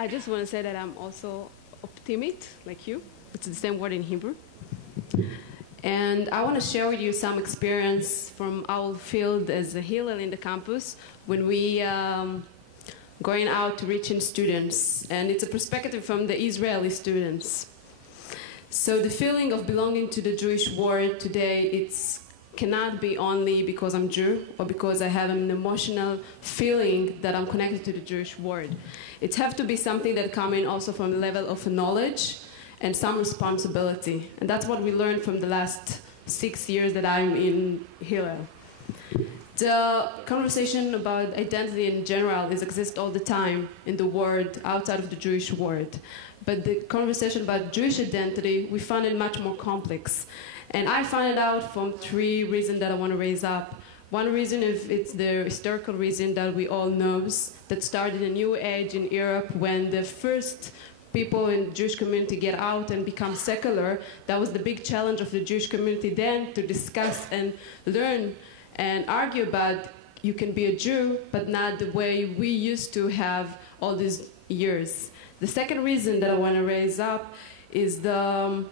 I just want to say that I'm also optimist, like you. It's the same word in Hebrew. And I want to share with you some experience from our field as a Hillel in the campus when we going out to reaching students. And it's a perspective from the Israeli students. So the feeling of belonging to the Jewish world today, cannot be only because I'm Jew or because I have an emotional feeling that I'm connected to the Jewish world. It has to be something that comes in also from a level of knowledge and some responsibility. And that's what we learned from the last 6 years that I'm in Hillel. The conversation about identity in general exists all the time in the world outside of the Jewish world. But the conversation about Jewish identity, we find it much more complex. And I find it out from 3 reasons that I want to raise up. One reason is it's the historical reason that we all know that started a new age in Europe when the first people in the Jewish community get out and become secular. That was the big challenge of the Jewish community then, to discuss and learn and argue about you can be a Jew, but not the way we used to have all these years. The second reason that I want to raise up is the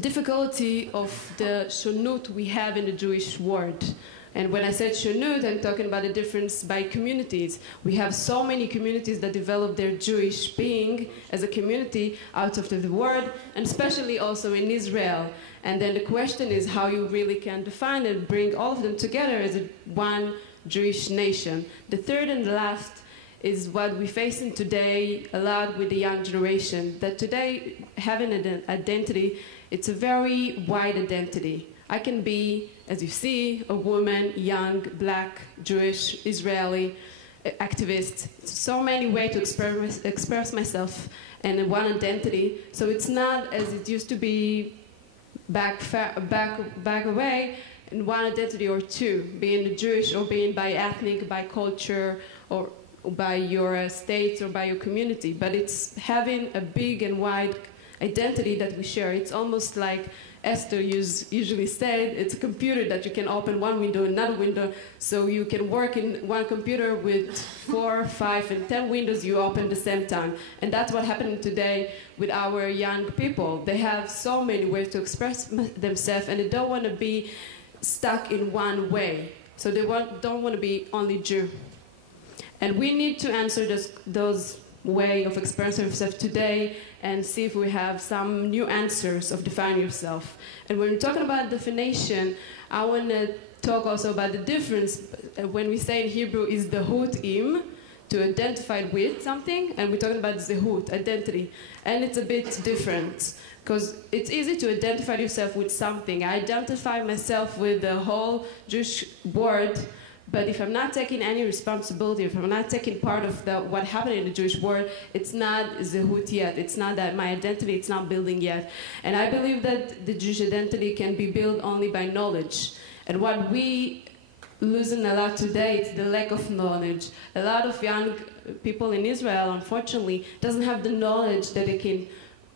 difficulty of the shonut we have in the Jewish world. And when I said shonut, I'm talking about the difference by communities. We have so many communities that develop their Jewish being as a community out of the world, and especially also in Israel. And then the question is how you really can define and bring all of them together as one Jewish nation. The third and the last is what we're facing today a lot with the young generation, that today having an identity, it's a very wide identity. I can be, as you see, a woman, young, black, Jewish, Israeli, activist. So many ways to express myself in one identity. So it's not as it used to be back away in one identity or two, being Jewish or being by ethnic, by culture, or by your state or by your community. But it's having a big and wide identity that we share. It's almost like Esther usually said, it's a computer that you can open one window, another window, so you can work in one computer with 4, 5, and 10 windows you open at the same time. And that's what happened today with our young people. They have so many ways to express themselves, and they don't want to be stuck in one way. So they don't want to be only Jew. And we need to answer those way of expressing yourself today and see if we have some new answers of defining yourself. And when we're talking about definition, I want to talk also about the difference when we say in Hebrew is the hut im, to identify with something, and we're talking about zehut, identity. And it's a bit different, because it's easy to identify yourself with something. I identify myself with the whole Jewish world, but if I'm not taking any responsibility, if I'm not taking part of what happened in the Jewish world, it's not zehut yet. It's not that my identity, it's not building yet. And I believe that the Jewish identity can be built only by knowledge. And what we losing a lot today is the lack of knowledge. A lot of young people in Israel, unfortunately, doesn't have the knowledge that they can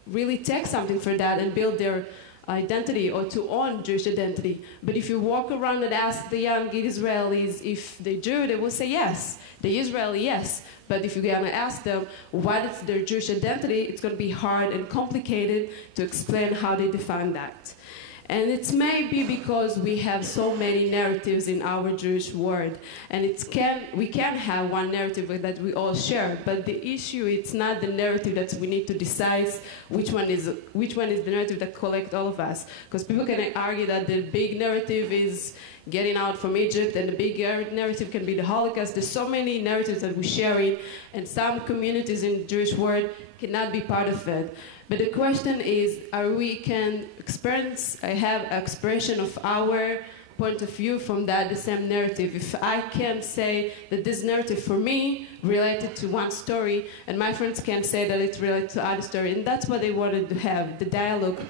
really take something for that and build their identity or to own Jewish identity. But if you walk around and ask the young Israelis if they're Jew, they will say yes. The Israeli, yes. But if you're going to ask them what is their Jewish identity, it's going to be hard and complicated to explain how they define that. And it may be because we have so many narratives in our Jewish world. And we can have one narrative that we all share, but the issue, it's not the narrative that we need to decide which one is the narrative that collects all of us. Because people can argue that the big narrative is getting out from Egypt, and the big narrative can be the Holocaust. There's so many narratives that we're sharing, and some communities in the Jewish world cannot be part of it. But the question is, have an expression of our point of view from the same narrative. If I can say that this narrative for me related to one story, and my friends can say that it's related to other story, and that's what they wanted to have, the dialogue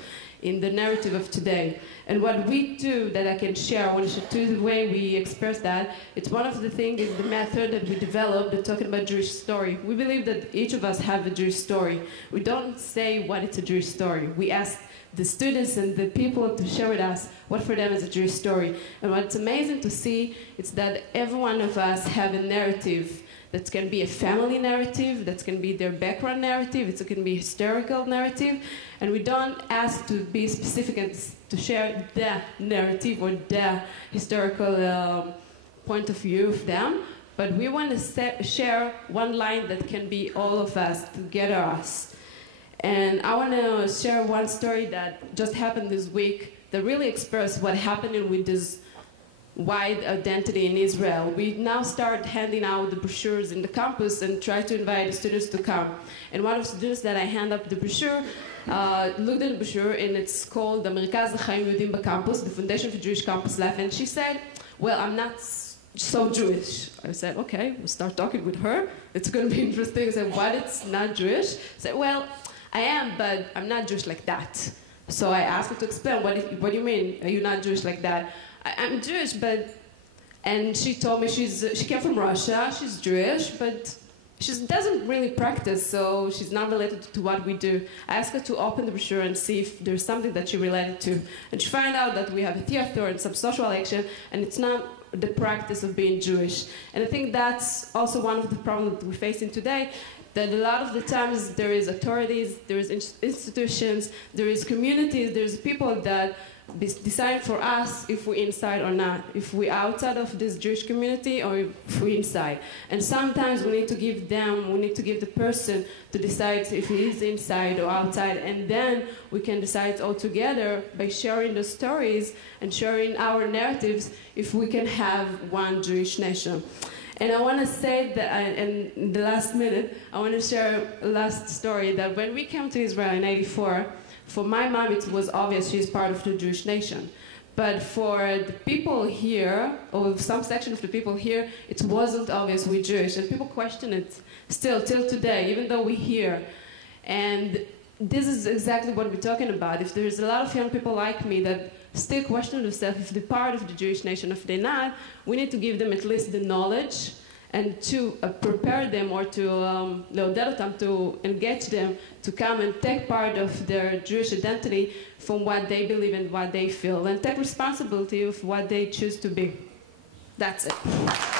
in the narrative of today. And what we do that I can share, I want to share the way we express that. It's one of the things is the method that we developed, talking about Jewish story. We believe that each of us have a Jewish story. We don't say what is a Jewish story. We ask the students and the people to share with us what for them is a Jewish story. And what's amazing to see is that every one of us have a narrative That can be a family narrative, that can be their background narrative, it can be historical narrative, and we don't ask to be specific and to share the narrative or the historical point of view of them, but we want to share one line that can be all of us, together us. And I want to share one story that just happened this week that really expressed what happened with this white identity in Israel. We now start handing out the brochures in the campus and try to invite the students to come. And one of the students that I hand up the brochure looked at the brochure, and it's called the Merkaz L'Chaim Yehudim B'Campus, the Foundation for Jewish Campus Life, and she said, well, I'm not so Jewish. I said, okay, we'll start talking with her. It's going to be interesting. I said, what, it's not Jewish? I said, well, I am, but I'm not Jewish like that. So I asked her to explain, what do you mean, are you not Jewish like that? I'm Jewish, but... And she told me she came from Russia, she's Jewish, but she doesn't really practice, so she's not related to what we do. I asked her to open the brochure and see if there's something that she related to. And she found out that we have a theater and some social action, and it's not the practice of being Jewish. And I think that's also one of the problems that we're facing today, that a lot of the times there is authorities, there is institutions, there is communities, there's people that decide for us if we're inside or not, if we're outside of this Jewish community or if we're inside. And sometimes we need to give the person to decide if he is inside or outside, and then we can decide all together by sharing the stories and sharing our narratives if we can have one Jewish nation. And I want to say that, in the last minute, I want to share a last story, that when we came to Israel in '84, for my mom, it was obvious she's part of the Jewish nation. But for the people here, or some section of the people here, it wasn't obvious we're Jewish. And people question it still, till today, even though we're here. And this is exactly what we're talking about. If there's a lot of young people like me that still question themselves if they're part of the Jewish nation, if they're not, we need to give them at least the knowledge and to prepare them, or to to engage them to come and take part of their Jewish identity from what they believe and what they feel, and take responsibility of what they choose to be. That's it.